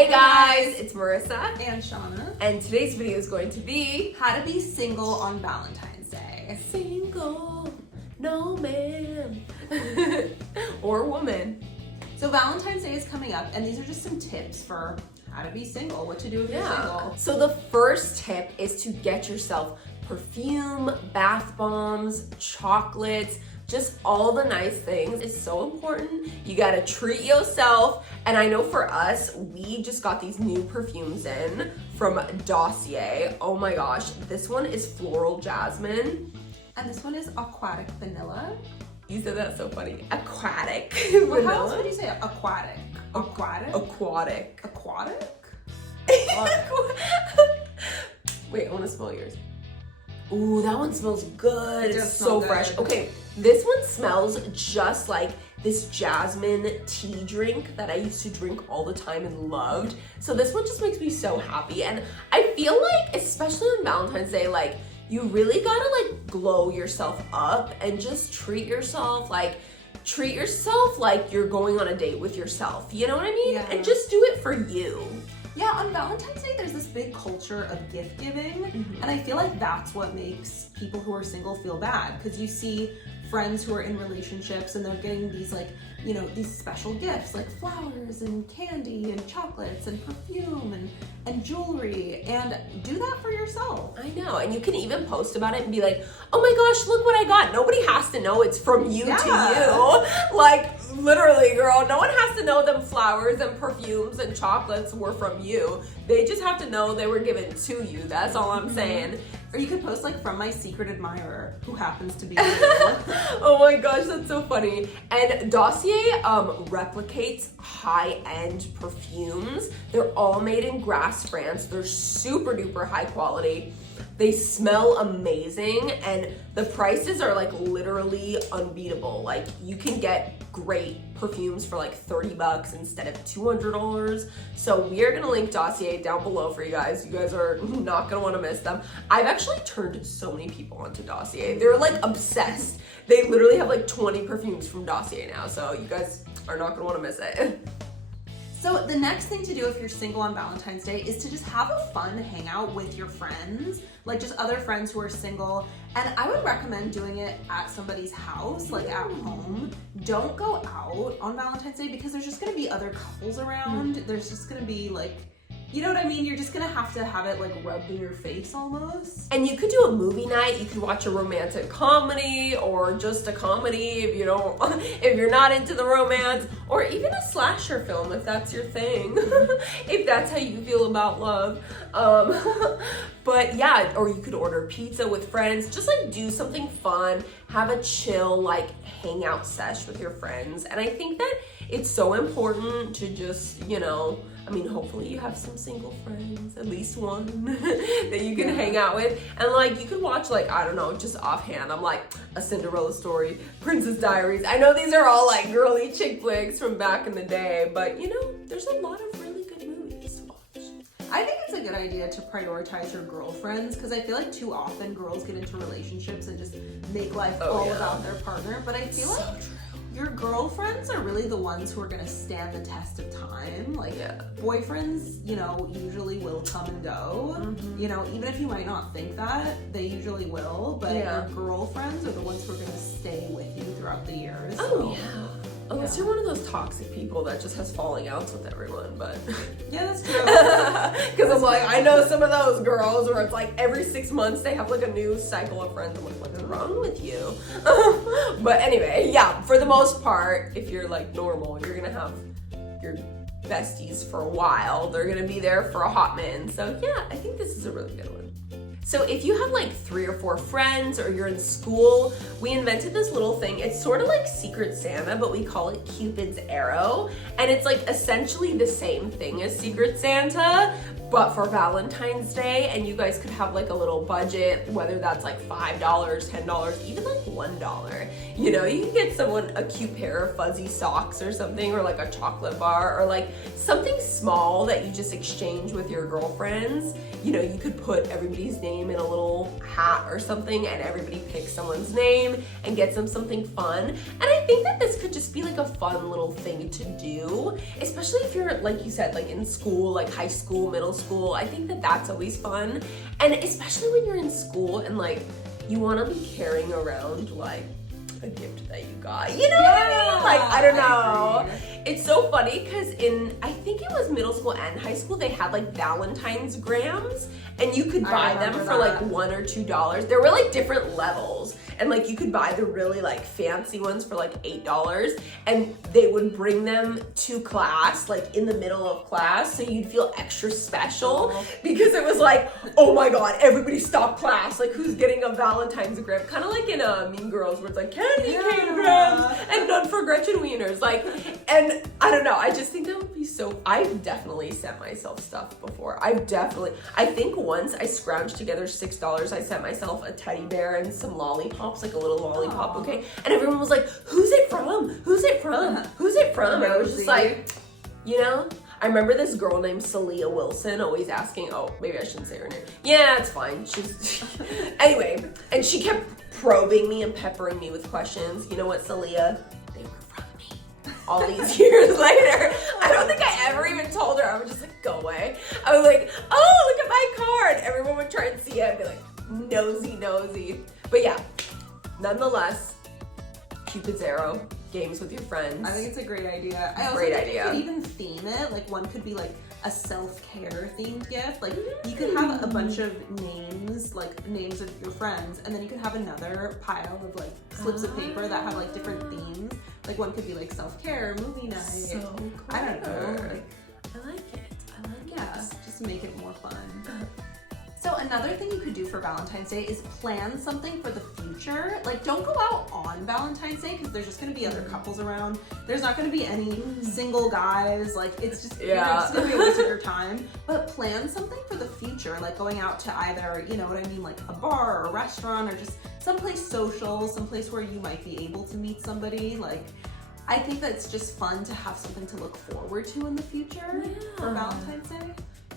Hey guys, it's Marissa and Shauna, and today's video is going to be how to be single on Valentine's Day. Single, no man or woman. So Valentine's Day is coming up, and these are just some tips for how to be single, what to do if you're single. So the first tip is to get yourself perfume, bath bombs, chocolates, just all the nice things. It's so important. You gotta treat yourself. And I know for us, we just got these new perfumes in from Dossier. Oh my gosh, this one is floral jasmine. And this one is aquatic vanilla. You said that so funny. Aquatic Well, vanilla. how else would you say it? Aquatic? Aquatic? Aquatic. Aquatic? Wait, I wanna smell yours. Ooh, that one smells good. It does It's smell so good. fresh. Okay, this one smells just like this jasmine tea drink that I used to drink all the time and loved. So this one just makes me so happy. And I feel like, especially on Valentine's Day, like you really gotta like glow yourself up and just treat yourself like you're going on a date with yourself. You know what I mean? Yeah. And just do it for you. Yeah, on Valentine's Day, there's this big culture of gift giving, and I feel like that's what makes people who are single feel bad, because you see friends who are in relationships and they're getting these like, you know, these special gifts like flowers and candy and chocolates and perfume and jewelry, and do that for yourself. I know, and you can even post about it and be like, oh my gosh, look what I got. Nobody has to know it's from you to you. Like, literally, girl, no one has to know them flowers and perfumes and chocolates were from you. They just have to know they were given to you. That's all I'm saying. Or you could post like, from my secret admirer, who happens to be you. Oh my gosh, that's so funny. And Dossier replicates high-end perfumes. They're all made in Grasse, France. They're super duper high quality. They smell amazing, and the prices are like literally unbeatable. Like, you can get great perfumes for like $30 instead of $200. So we are gonna link Dossier down below for you guys. You guys are not gonna wanna miss them. I've actually turned so many people onto Dossier. They're like obsessed. They literally have like 20 perfumes from Dossier now, so you guys are not gonna wanna miss it. So the next thing to do if you're single on Valentine's Day is to just have a fun hangout with your friends, like just other friends who are single. And I would recommend doing it at somebody's house, like at home. Don't go out on Valentine's Day because there's just gonna be other couples around. There's just gonna be like, you know what I mean? You're just gonna have it like rubbed in your face almost. And you could do a movie night. You could watch a romantic comedy or just a comedy if you're not into the romance, or even a slasher film if that's your thing, if that's how you feel about love. But yeah, or you could order pizza with friends. Just like do something fun, have a chill like hangout sesh with your friends. And I think that it's so important to just, hopefully you have some single friends, at least one, that you can hang out with. And like, you could watch like, I don't know, just offhand, I'm like, A Cinderella Story, Princess Diaries. I know these are all like girly chick flicks from back in the day, but there's a lot of really good movies to watch. I think it's a good idea to prioritize your girlfriends, because I feel like too often girls get into relationships and just make life all about their partner. But I feel like your girlfriends are really the ones who are gonna stand the test of time. Like boyfriends, usually will come and go. Even if you might not think that, they usually will. But your girlfriends are the ones who are gonna stay with you throughout the years. Oh yeah. Unless you're one of those toxic people that just has falling outs with everyone, but yeah, that's true. Because I'm like, I know some of those girls where it's like every 6 months they have like a new cycle of friends. I'm like, what's wrong with you? But anyway, yeah, for the most part, if you're like normal, you're gonna have your besties for a while. They're gonna be there for a hot minute. So yeah, I think this is a really good one. So if you have like 3 or 4 friends, or you're in school, we invented this little thing. It's sort of like Secret Santa, but we call it Cupid's Arrow. And it's like essentially the same thing as Secret Santa, but for Valentine's Day. And you guys could have like a little budget, whether that's like $5, $10, even like $1. You can get someone a cute pair of fuzzy socks or something, or like a chocolate bar, or like something small that you just exchange with your girlfriends. You could put everybody's name name in a little hat or something, and everybody picks someone's name and gets them something fun. And I think that this could just be like a fun little thing to do, especially if you're, like you said, like in school, like high school, middle school. I think that that's always fun. And especially when you're in school and like you want to be carrying around like a gift that you got, you know what I mean? Like, I don't know. It's so funny because I think it was middle school and high school, they had like Valentine's grams, and you could buy them for like $1 or $2. There were like different levels, and like you could buy the really like fancy ones for like $8, and they would bring them to class, like in the middle of class, so you'd feel extra special because it was like, oh my God, everybody stop class. Like, who's getting a Valentine's gram? Kind of like in Mean Girls where it's like candy cane grams and none for Gretchen Wieners. Like, and I don't know, I just think that would be so, I've definitely sent myself stuff before. I think once I scrounged together $6, I sent myself a teddy bear and some lollipops, like a little lollipop bouquet, and everyone was like, who's it from? Who's it from? Who's it from? And I was just like, you know, I remember this girl named Celia Wilson always asking, oh, maybe I shouldn't say her name. Yeah, it's fine. She's, anyway, and she kept probing me and peppering me with questions. You know what, Celia? They were from me. All these years later. I don't think I ever even told her. I was just like, go away. I was like, oh, look at my card. Everyone would try and see it and be like, nosy. But yeah, nonetheless, Cupid's Arrow, games with your friends. I think it's a great idea. I also think you could even theme it. Like, one could be like a self-care themed gift. Like, you could have a bunch of names, like names of your friends, and then you could have another pile of like slips of paper that have like different themes. Like, one could be like self-care, movie night. So clever. I don't know. Like, I like it. just make it more fun. So another thing you could do for Valentine's Day is plan something for the future. Like, don't go out on Valentine's Day because there's just going to be other couples around. There's not going to be any single guys. Like, it's just, you're just going to be a waste of your time. But plan something for the future, like going out to either, you know what I mean, like a bar or a restaurant or just someplace social, someplace where you might be able to meet somebody. Like, I think that's just fun to have something to look forward to in the future for Valentine's Day.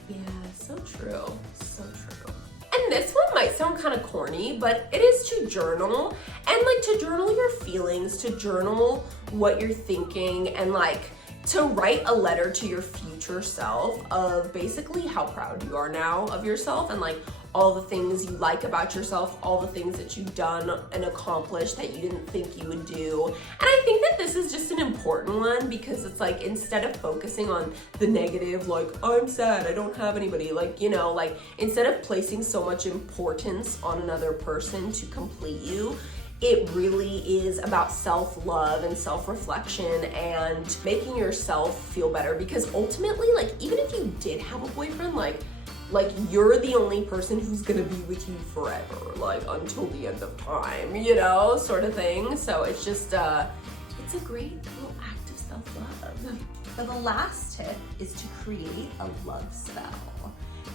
Yeah, so true. So true. And this one might sound kind of corny, but it is to journal. And like to journal your feelings, to journal what you're thinking, and like to write a letter to your future self of basically how proud you are now of yourself, and like all the things you like about yourself, all the things that you've done and accomplished that you didn't think you would do. And I think that this is just an important one because it's like, instead of focusing on the negative, like, I'm sad, I don't have anybody, like, you know, like instead of placing so much importance on another person to complete you, it really is about self-love and self-reflection and making yourself feel better. Because ultimately, like, even if you did have a boyfriend, like you're the only person who's gonna be with you forever, like until the end of time, you know, sort of thing. So it's just, it's a great little act of self-love. So the last tip is to create a love spell.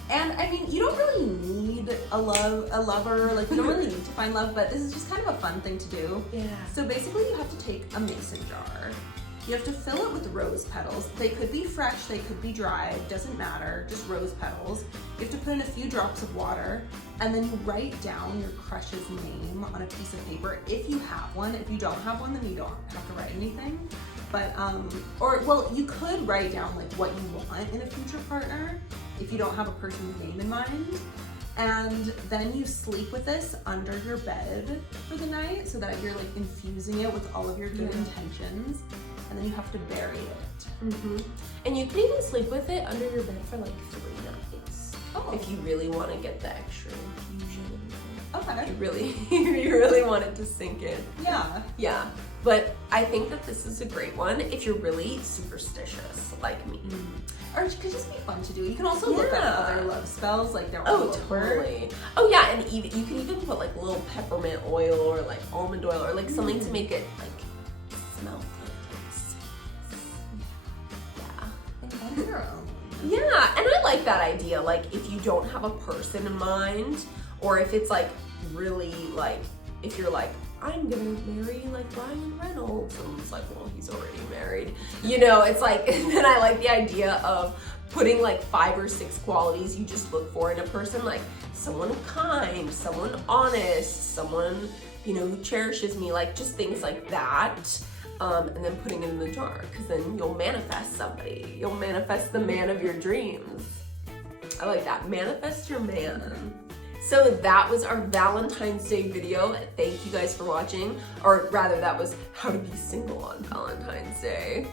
And I mean, you don't really need a lover, like you don't really need to find love, but this is just kind of a fun thing to do. Yeah. So basically you have to take a mason jar. You have to fill it with rose petals. They could be fresh, they could be dried, doesn't matter, just rose petals. You have to put in a few drops of water, and then you write down your crush's name on a piece of paper if you have one. If you don't have one, then you don't have to write anything. But, or, well, you could write down like what you want in a future partner if you don't have a person's name in mind. And then you sleep with this under your bed for the night so that you're like infusing it with all of your good intentions. And then you have to bury it. And you can even sleep with it under your bed for like 3 nights. Oh. If you really want to get the extra infusion. Okay. You really want it to sink in. Yeah. Yeah. But I think that this is a great one if you're really superstitious like me. Or it could just be fun to do. You can also look at other love spells, like they're all over. Totally. Oh yeah, and even you can even put like a little peppermint oil or like almond oil or like something to make it like smell good. Yeah, and I like that idea. Like, if you don't have a person in mind, or if it's like really like, if you're like, I'm gonna marry like Ryan Reynolds, and it's like, well, he's already married. You know, it's like, and then I like the idea of putting like 5 or 6 qualities you just look for in a person, like someone kind, someone honest, someone, you know, who cherishes me, like just things like that. And then putting it in the jar, because then you'll manifest somebody. You'll manifest the man of your dreams. I like that. Manifest your man. So that was our Valentine's Day video. Thank you guys for watching. Or rather, that was how to be single on Valentine's Day.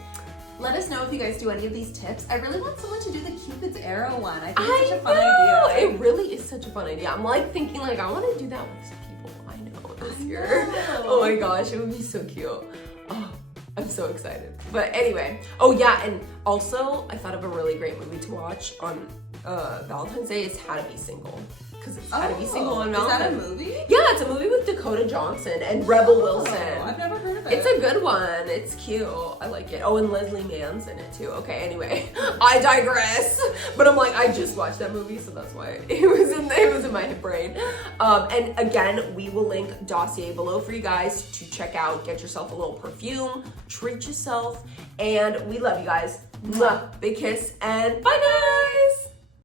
Let us know if you guys do any of these tips. I really want someone to do the Cupids Arrow one. I think it's such a fun idea. It really is such a fun idea. I'm like thinking like I want to do that with some people I know this year. Oh my gosh, it would be so cute. Oh, I'm so excited. But anyway, oh yeah, and also I thought of a really great movie to watch on Valentine's Day is How to Be Single. Because it's How to Be Single on Valentine's. Is that a movie? Yeah, it's a movie with Dakota Johnson and Rebel Wilson. I've never heard of it. It's a good one. It's cute. I like it. Oh, and Leslie Mann's in it too. Okay, anyway, I digress. But I'm like, I just watched that movie, so that's why it was in my brain. And again, we will link Dossier below for you guys to check out. Get yourself a little perfume, treat yourself, and we love you guys. Mwah. Big kiss, and bye guys.